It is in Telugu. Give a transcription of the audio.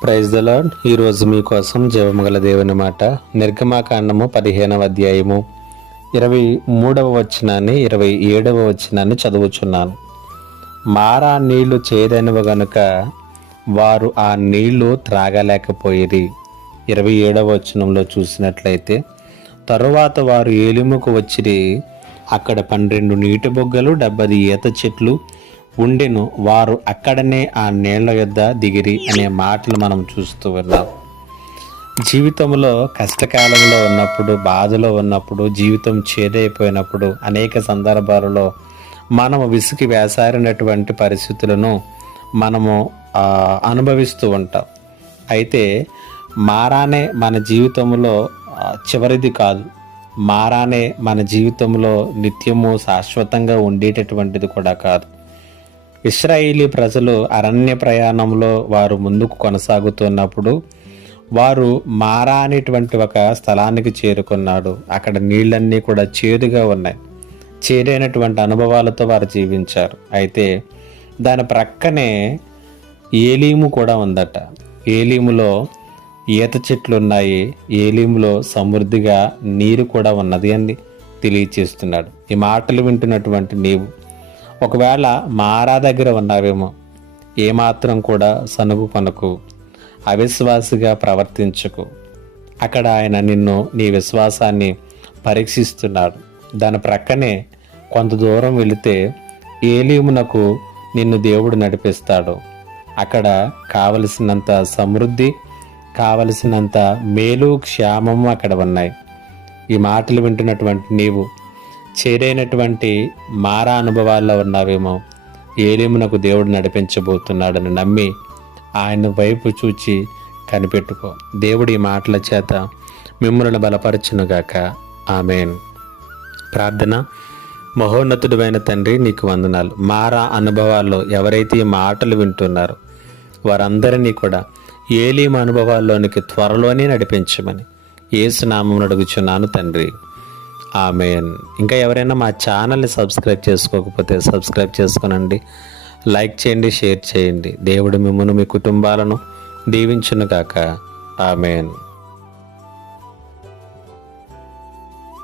Praise the lord. ఈరోజు మీకోసం జీవముగల దేవుని మాట నిర్గమాకాండము 15వ అధ్యాయము 23వ వచనాన్ని 27వ వచనాన్ని చదువుచున్నాను. మారా నీళ్లు చేదనివి గనుక వారు ఆ నీళ్లు త్రాగలేకపోయిరి. 27వ వచనంలో చూసినట్లయితే, తరువాత వారు ఏలిముకు వచ్చిరి. అక్కడ 12 నీటి బొగ్గలు 70 ఈత చెట్లు ఉండెను. వారు అక్కడనే ఆ నీళ్ల యొద్ద దిగిరి అనే మాటలు మనం చూస్తూ ఉన్నాం. జీవితంలో కష్టకాలంలో ఉన్నప్పుడు, బాధలో ఉన్నప్పుడు, జీవితం చేదైపోయినప్పుడు అనేక సందర్భాలలో మనము విసికి వేసారినటువంటి పరిస్థితులను మనము అనుభవిస్తూ ఉంటాం. అయితే మారానే మన జీవితంలో చివరిది కాదు. మారానే మన జీవితంలో నిత్యము శాశ్వతంగా ఉండేటటువంటిది కూడా కాదు. ఇశ్రాయేలీ ప్రజలు అరణ్య ప్రయాణంలో వారు ముందుకు కొనసాగుతున్నప్పుడు వారు మారా అనేటువంటి ఒక స్థలానికి చేరుకున్నాడు. అక్కడ నీళ్ళన్నీ కూడా చేదుగా ఉన్నాయి. చేదైనటువంటి అనుభవాలతో వారు జీవించారు. అయితే దాని ప్రక్కనే ఏలీము కూడా ఉందట. ఏలీములో ఈత చెట్లు ఉన్నాయి. ఏలీములో సమృద్ధిగా నీరు కూడా ఉన్నది అని తెలియచేస్తున్నాడు. ఈ మాటలు వింటున్నటువంటి నీవు ఒకవేళ మారా దగ్గర ఉన్నావేమో, ఏమాత్రం కూడా సనుగు కొనకు, అవిశ్వాసిగా ప్రవర్తించకు. అక్కడ ఆయన నిన్ను, నీ విశ్వాసాన్ని పరీక్షిస్తున్నాడు. దాని ప్రక్కనే కొంత దూరం వెళితే ఏలీమునకు నిన్ను దేవుడు నడిపిస్తాడు. అక్కడ కావలసినంత సమృద్ధి, కావలసినంత మేలు, క్షేమము అక్కడ ఉన్నాయి. ఈ మాటలు వింటున్నటువంటి నీవు చేరైనటువంటి మారా అనుభవాల్లో ఉన్నావేమో, ఏలీమునకు దేవుడు నడిపించబోతున్నాడని నమ్మి ఆయన వైపు చూచి కనిపెట్టుకో. దేవుడి ఈ మాటల చేత మిమ్మల్ని బలపరచునుగాక. ఆమేన్. ప్రార్థన. మహోన్నతుడైన తండ్రి, నీకు వందనాలు. మారా అనుభవాల్లో ఎవరైతే ఈ మాటలు వింటున్నారో వారందరినీ కూడా ఏలీము అనుభవాల్లోనికి త్వరలోనే నడిపించమని యేసు నామమున అడుగుచున్నాను తండ్రి. ఆమేన్. ఇంకా ఎవరైనా మా ఛానల్ని సబ్స్క్రైబ్ చేసుకోకపోతే సబ్స్క్రైబ్ చేసుకోనండి, లైక్ చేయండి, షేర్ చేయండి. దేవుడు మిమ్మల్ని, మీ కుటుంబాలను దీవించునుగాక. ఆమేన్.